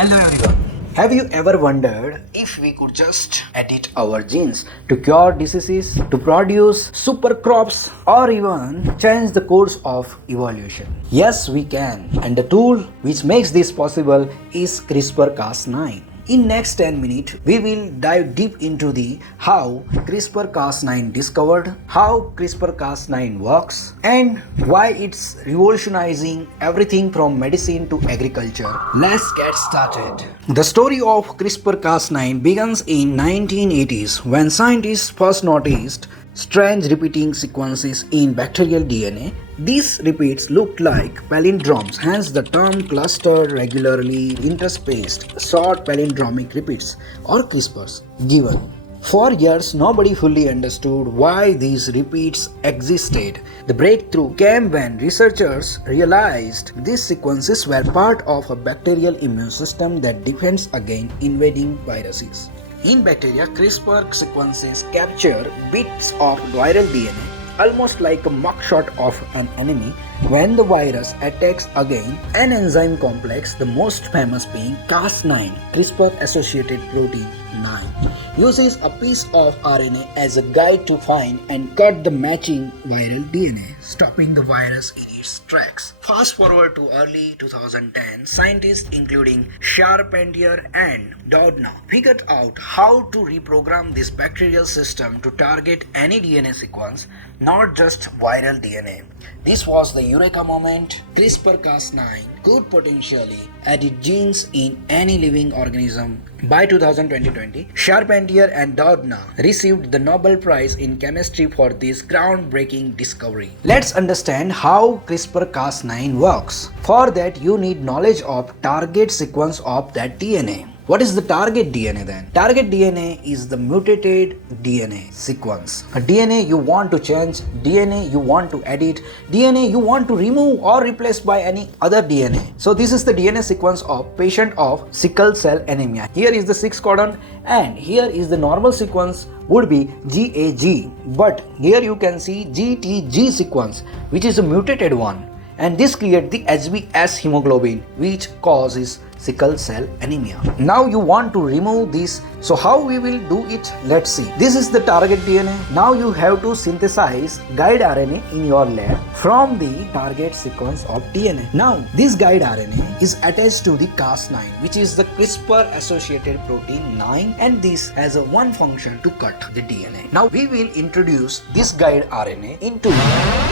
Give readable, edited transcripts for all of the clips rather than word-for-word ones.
Hello everyone. Have you ever wondered if we could just edit our genes to cure diseases, to produce super crops, or even change the course of evolution? Yes, we can. And the tool which makes this possible is CRISPR-Cas9. In next 10 minutes, we will dive deep into the how CRISPR-Cas9 discovered, how CRISPR-Cas9 works, and why it's revolutionizing everything from medicine to agriculture. Let's get started. The story of CRISPR-Cas9 begins in 1980s when scientists first noticed strange repeating sequences in bacterial DNA. These repeats looked like palindromes, hence the term clustered regularly interspaced short palindromic repeats or CRISPRs given. For years, nobody fully understood why these repeats existed. The breakthrough came when researchers realized these sequences were part of a bacterial immune system that defends against invading viruses. In bacteria, CRISPR sequences capture bits of viral DNA, almost like a mugshot of an enemy, when the virus attacks again an enzyme complex, the most famous being Cas9, CRISPR-associated protein 9, uses a piece of RNA as a guide to find and cut the matching viral DNA, stopping the virus in its tracks. Fast forward to early 2010, scientists including Charpentier and Doudna figured out how to reprogram this bacterial system to target any DNA sequence, not just viral DNA. This was the eureka moment. CRISPR-Cas9 could potentially edit genes in any living organism. By 2020, Charpentier and Doudna received the Nobel Prize in Chemistry for this groundbreaking discovery. Let's understand how CRISPR-Cas9 works. For that, you need knowledge of target sequence of that DNA. What is the target DNA then? Target DNA is the mutated DNA sequence. A DNA you want to change, DNA you want to edit, DNA you want to remove or replace by any other DNA. So this is the DNA sequence of patient of sickle cell anemia. Here is the 6 codon and here is the normal sequence would be GAG. But here you can see GTG sequence, which is a mutated one. And this creates the HbS hemoglobin, which causes sickle cell anemia. Now you want to remove this, so how we will do it? Let's see. This is the target DNA. Now you have to synthesize guide RNA in your lab from the target sequence of DNA. Now this guide RNA is attached to the Cas9, which is the CRISPR associated protein 9, and this has a one function to cut the DNA. Now we will introduce this guide RNA into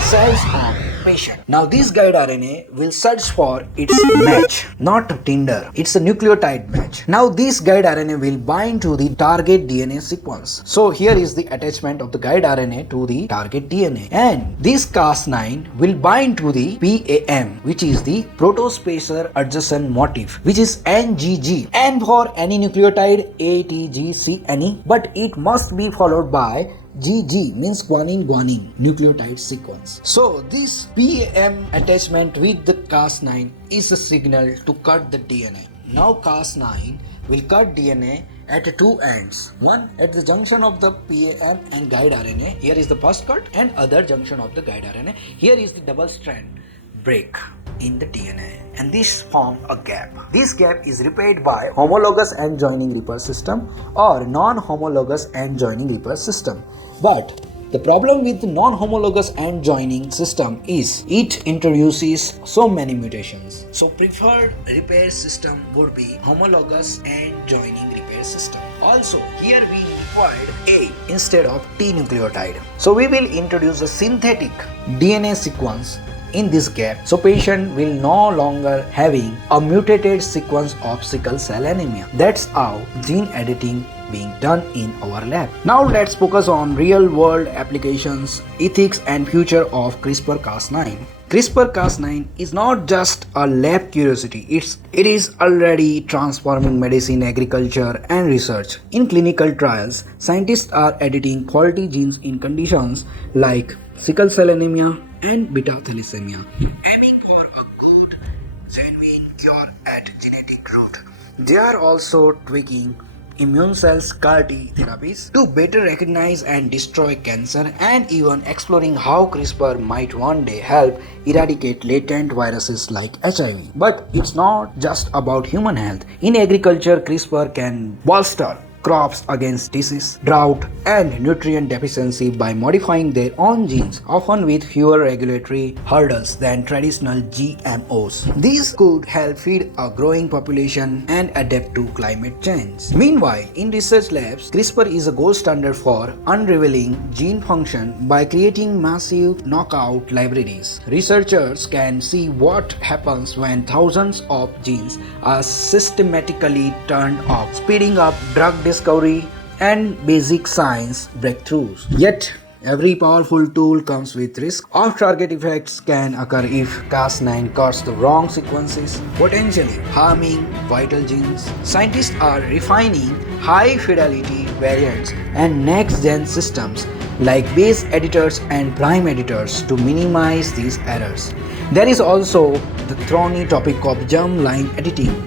cells of patient. Now this guide RNA will search for its match, not Tinder. It's a nucleotide match. Now this guide RNA will bind to the target DNA sequence. So here is the attachment of the guide RNA to the target DNA. And this Cas9 will bind to the PAM, which is the protospacer adjacent motif, which is NGG. And for any nucleotide, ATGC, but it must be followed by GG, means guanine nucleotide sequence. So this PAM attachment with the Cas9 is a signal to cut the DNA. Now Cas9 will cut DNA at two ends. One at the junction of the PAM and guide RNA. Here is the first cut, and other junction of the guide RNA. Here is the double strand break in the DNA, and this forms a gap. This gap is repaired by homologous end joining repair system or non-homologous end joining repair system. But the problem with non-homologous end joining system is it introduces so many mutations. So preferred repair system would be homologous end joining repair system. Also here we required A instead of T nucleotide. So we will introduce a synthetic DNA sequence in this gap, so patient will no longer having a mutated sequence of sickle cell anemia. That's how gene editing being done in our lab. Now let's focus on real world applications, ethics and future of CRISPR-Cas9. CRISPR-Cas9 is not just a lab curiosity, it is already transforming medicine, agriculture and research. In clinical trials, scientists are editing faulty genes in conditions like sickle cell anemia and beta thalassemia, aiming for a good, genuine cure at genetic root. They are also tweaking immune cells CAR T therapies to better recognize and destroy cancer, and even exploring how CRISPR might one day help eradicate latent viruses like HIV. But it's not just about human health. In agriculture, CRISPR can bolster crops against disease, drought, and nutrient deficiency by modifying their own genes, often with fewer regulatory hurdles than traditional GMOs. These could help feed a growing population and adapt to climate change. Meanwhile, in research labs, CRISPR is a gold standard for unraveling gene function by creating massive knockout libraries. Researchers can see what happens when thousands of genes are systematically turned off, speeding up drug discovery and basic science breakthroughs. Yet, every powerful tool comes with risk. Off-target effects can occur if Cas9 cuts the wrong sequences, potentially harming vital genes. Scientists are refining high-fidelity variants and next-gen systems like base editors and prime editors to minimize these errors. There is also the thorny topic of germline editing.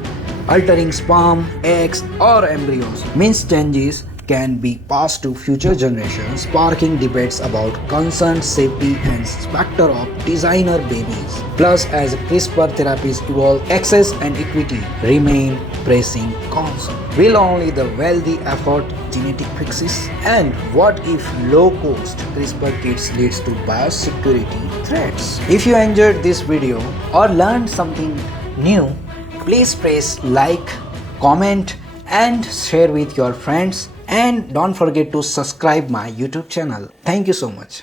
Altering sperm, eggs, or embryos means changes can be passed to future generations, sparking debates about consent, safety, and specter of designer babies. Plus, as CRISPR therapies evolve, access and equity remain pressing concerns. Will only the wealthy afford genetic fixes? And what if low-cost CRISPR kits leads to biosecurity threats? If you enjoyed this video or learned something new, please press like, comment, and share with your friends, and don't forget to subscribe my YouTube channel. Thank you so much.